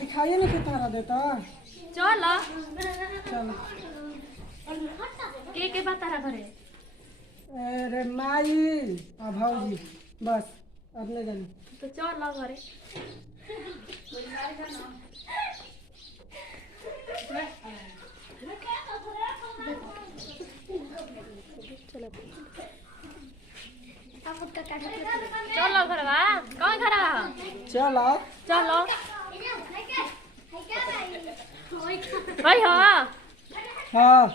दिखाइए ना कितना देता। चलो चलो। के बता रहा घरे। अरे माई और भौजी बस अपने जानी। तो चलो घरे। चलो घर बा कौन घर चलो चलो भाई हाँ हाँ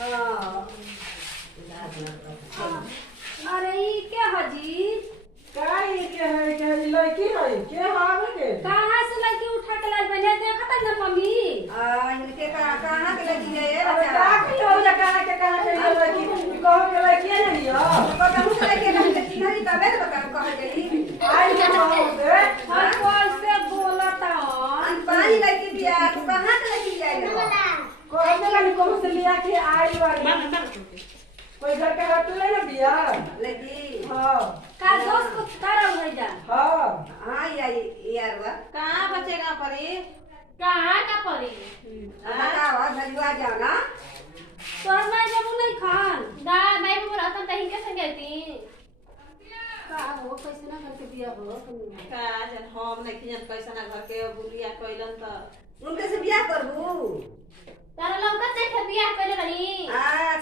चलो अरे ई क्या हजी काय के है के लड़की है के आवे के कहां से लड़की उठा के लाल बने देखत ना मम्मी इनके कहाँ के लगी है ये अरे बच्चा का के हो जा कहां के लड़की कहो के लड़की नहीं हो कहूँ से लेके कहीं के चिन्हरी तबे तो कह गई आई के हो दे हर कैसे बोलता पानी लगी बिया तू कहाँ के लगी जाएगा कोई लड़की को से लिया के आई वाली कोई घर के हट ले ना बिया लगी हां का दोस्त को तारा हो जा हां हाँ यार वा कहाँ बचेगा परी कहाँ का पड़ी बताओ भजुआ जाओ ना तोर ना जब नहीं खान ना मैं भी रहता तही के संग गई का हो कैसे ना करके दिया हो का जन हम नहीं जन कैसा ना घर के बुलिया कइलन त उनके से बियाह करबू तारा लौका देखे बियाह करे बनी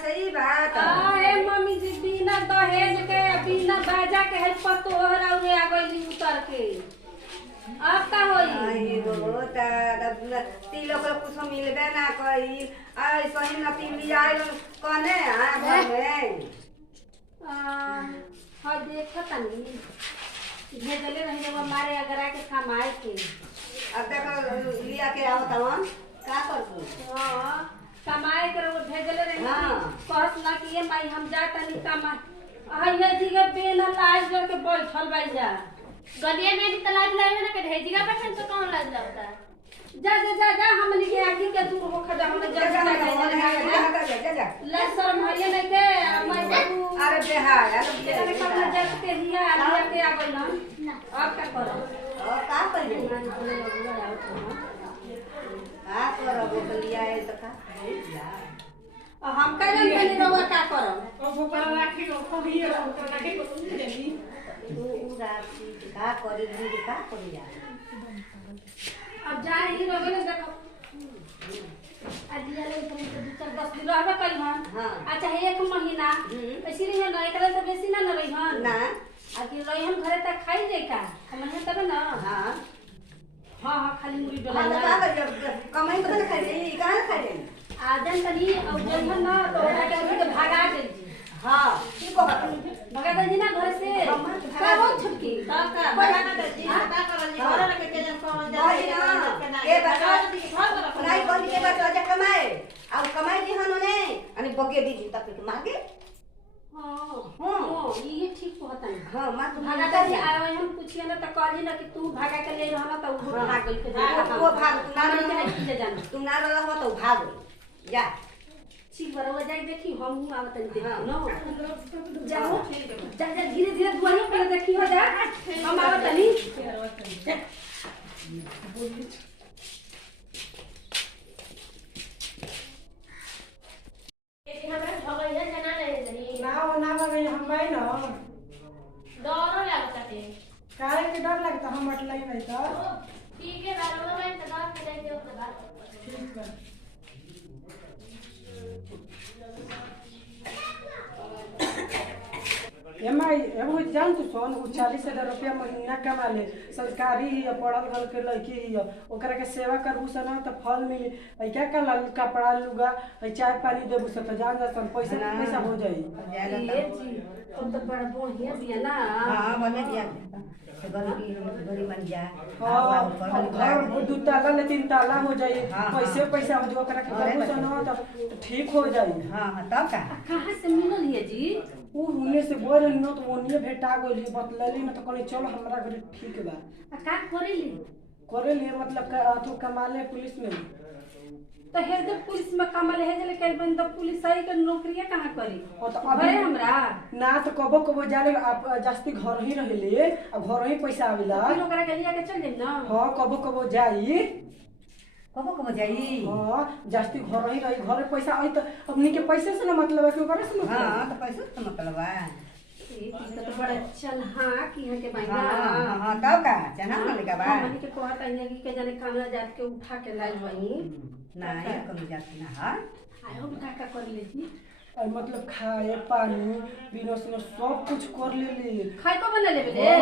सही बात अरे मम्मी जी बिना दहेज के बिना बाजा के है पतोहर और आ गई उतर के अब का होई आई गो तिलो को कुछ मिलबे ना कई आई सही न तिली आई कने हां घर में हां देखत नहीं भेजले रही जब हमारे अगर आके कमाए के अब देखो लिया के आओ तवन का करबू हां कमाए के वो भेजले रही हाँ। कहत ना कि ये माई हम जाता नहीं कमा आइए जी के बेन लाज जोड़ के बैठल बाई जा गलिया में भी तलाक लाए ना के भेजिगा पर तो कौन लाज लगता है जा जा जा जा हम लिखे आगे के दूर हो खजा हमने जा जा जा लसर भइए नहीं के मैं बाबू अरे बेहाय अरे तेरे कपड़ा जब के हिया लिया के आ गइल अब का करो और का कइले का करबो लिया है त का हम का जान के रवा का करो ओ भोकर राखी को कहिए भोकर राखी को सुन देनी तू राखी का करे दी का करे यार अब जा ही रवे ना देखो अदिया ले तुम तो 10 दिन रहबे करी हन हां अच्छा एक महीना ऐसी नहीं है ना एकरा से बेसी ना रही हन ना आकि रही हन घरे तक खाई जाई का हम है तब ना हां हां हां खाली मुड़ी हां डोला का कर कमाई बदल खाई रे कहां खाई रे आदन तनी और जहन ना तो ओरा के अभी के भागा दे हां की को भगा दे ना घर से का हो छुटकी का बड़ा ना दे का करल जी घर लगे के जन कौन जा के बता नहीं कोन के बता जा कमाए और कमाई दी हन ने अनि बगे दी तक तो मांगे हां हां ये ठीक कहता है हां मां तू भागा दे आवे हम पूछिए ना तो कहली ना कि तू भागा के ले रहना तो वो भाग गई के वो भाग ना नहीं जाना तू ना रहो तो भाग जा ठीक बराबर जाई देखी हम हूं आवत नहीं हाँ। नो जाओ जा जा धीरे धीरे दुआरी पे देखी हो जा हम आवत नहीं ये हमरा भगैया जना रहे नहीं ना ना लगे हम भाई ना डरो लगता है काहे के डर लगता हम अटलाई नहीं तो ठीक है बराबर में तो डर के दे दो बात ठीक बा एमाई एगो जान तू सोन 40,000 रुपया महीना कमा ले सरकारी ही पढ़ल गल के लड़की ही ओकरा के सेवा करबू सन त फल मिली ऐ क्या का कपड़ा लुगा ऐ चाय पानी देबू स त जान जा सन पैसा हो जाई ये जी तो बड़ा बढ़िया बिया ना हां बने दिया गरीबी बन जा हां और 2 ताला ले 3 ताला हो जाई पैसा हो जो ओकरा के करबू सन त ठीक हो जाई हां तब का कहां से मिलल है जी उ होने से बोल न तो ओनिए भेटा गइली बतलली न तो कहली चलो हमरा घरे ठीक बा आ का करेली करे लिए मतलब अथु कमाले पुलिस में तो हे जब पुलिस में कमल है जले कई बंद पुलिस सही के नौकरिया कहां करी और तो अबे हमरा ना तो कबो जाले आप जास्ती घर ही रहले आ घर ही पैसा आवेला फिर ओकरा के लिया के चल जाई ना हां कबो जाई कब जाई हां जास्ती घर ही रही घर पैसा आई तो अपनी के पैसे से ना मतलब है कि ओकरा से मतलब हां तो पैसा से मतलब है तो बड़ा चल हां कि यहां के भाई हां तब का जना ना लगा बा हमनी के कहत आई कि के जाने कामला जात के उठा के लाई वही ना ये कम जात ना हां आयो का कर ले जी और मतलब खाए पानी पीना से सब कुछ कर ले खाई को बना लेबे ले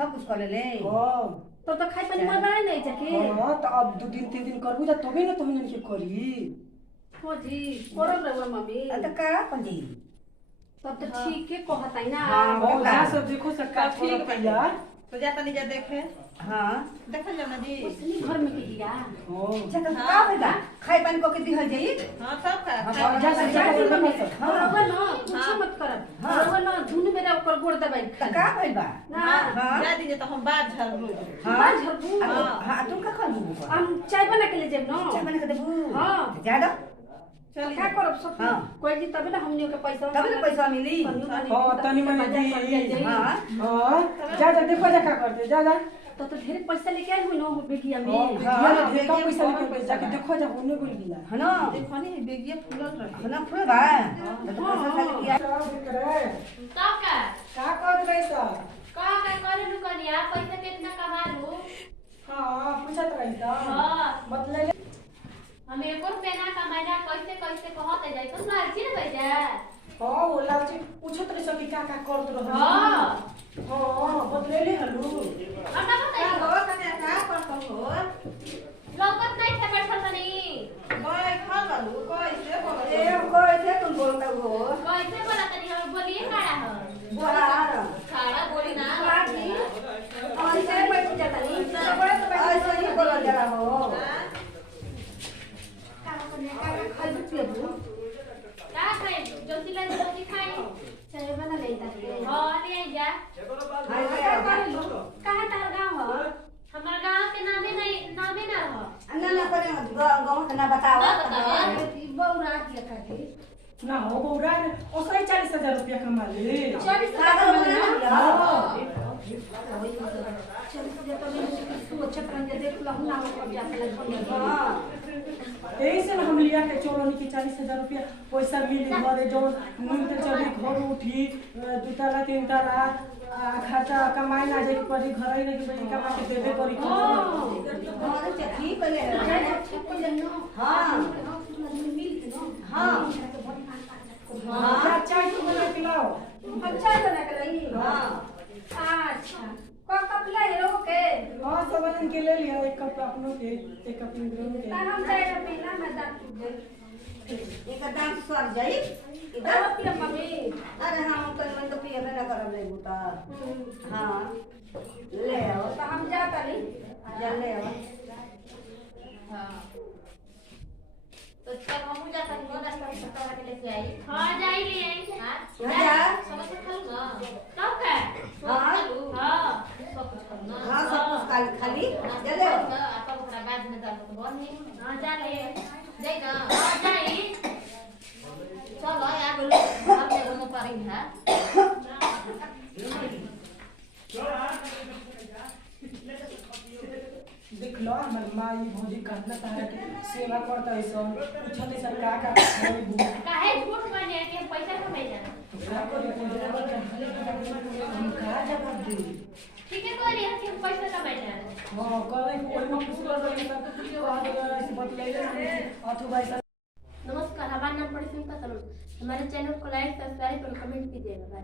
सब कुछ कर ले हां तो खाई पानी मोर बनाई नहीं जाके हां तो अब 2 दिन 3 दिन करबू जा तबे ना तुमने के करी हो जी करब रे मम्मी तो का पंजी तब तो ठीक है कहत आई ना और ना सब देखो सबका ठीक भैया तो जाता नहीं जा देखे हां देखल जाओ ना जी उसनी घर में की गया हां चल का भइला खाई पानी को के दिहल जाई हां सब का जा रवा ना कुछ मत करब रवा ना धुन मेरा ओकर गोड़ दबाई तो का भइल बा ना जा दीजिए तो हम बात झर लो बाज हरबू हां तुम का खाबू हम चाय बना के ले जेब ना चाय बना के देबू हां जा दो चल क्या करब सब हाँ। कोई जी तबे ना हमनी के पैसा तब ना पैसा मिली हां तनी मनी दी हां हां जा देखो जा का करते जा तो ढेर पैसा लेके आई हो ना बेगिया में हां देखो पैसा लेके जाके देखो जा होने बोल दिला है ना देखो नहीं बेगिए फूलल रहे है ना फूल बा तो पैसा खाली किया तब का कर पैसा करे लू कनिया पैसा कितना कमा लू हां पूछत रही था हां मतलब हम एको रुपया ना कमाइला कैसे कैसे कहत जाई तो लालची ना भैया हां वो लालची पूछत रही सकी का करत रहो हां हां बतलेले हलू अब ना बताई हो कने का करत हो लोकत नहीं थे बैठल बनी बाय खा लू कैसे बोल ए हमको ऐसे तुम बोलता हो कैसे बोला तनी हम बोलिए खड़ा हो बोला खड़ा बोली ना और से बैठ जाता नहीं तो बड़ा तो ऐसे ही बोला जरा हो खाई पिए का खाए जल्दी ला जल्दी खाए चाय बना ले जाके हां ले आई जा क्या कर लो कहां तार गांव हो हमार गांव के नामे ना रहो ना करे गांव का ना बताओ बौरा दिया काके ना हो बौरा ओसई 40,000 रुपया कमा ले 40,000 बना हां यही से हम लिया के चोरनी की 40,000 रुपया पैसा मिली घरे जो नींद चली घर उठी 2 ताला 3 ताला खर्चा कमाई ना जाए पड़ी घर ही नहीं पड़ी कमा के देबे करी हां ठीक है हां हां हां चाय तो बना के लाओ अच्छा बना के लाई हां अच्छा को कप ले रो के हां सब के ले लिया एक कप अपनों के एक कप इंद्रों के ता हम चाय पीना मैं दांत दे एक दांत सर जाई इधर पिया मम्मी अरे हम तो मन तो पिए ना करब ले बुता हां ले आओ तो हम जाता नहीं जा ले आओ हां तो तब हम जाता नहीं ना नाश्ता करवा के लेके आई हां जाई ले आई हां जा समोसा खा लूं ना तब का हां हां सब कुछ खाऊं ना हां सब कुछ खाली जा ले आओ आपका ओकरा बाद में दर्द तो बन नहीं हां जा ले जाई ना हां जाई चलो आ गेलो घर में घूम पारी है देख लो हमर माई भौजी कितना तारा के सेवा करता है सब पूछले सरकार का काहे झूठ बने के पैसा कमाई जाना का करी हम का जवाब दे ठीक है कोई नहीं हम पैसा कमाई जाना हां करे कोई में कुछ कर रही है तो कहा दे ऐसे बतलाइले अथवा ऐसा नमस्कार हमारा नाम परिसीम पतलू हमारे चैनल को लाइक सब्सक्राइब और कमेंट कीजिएगा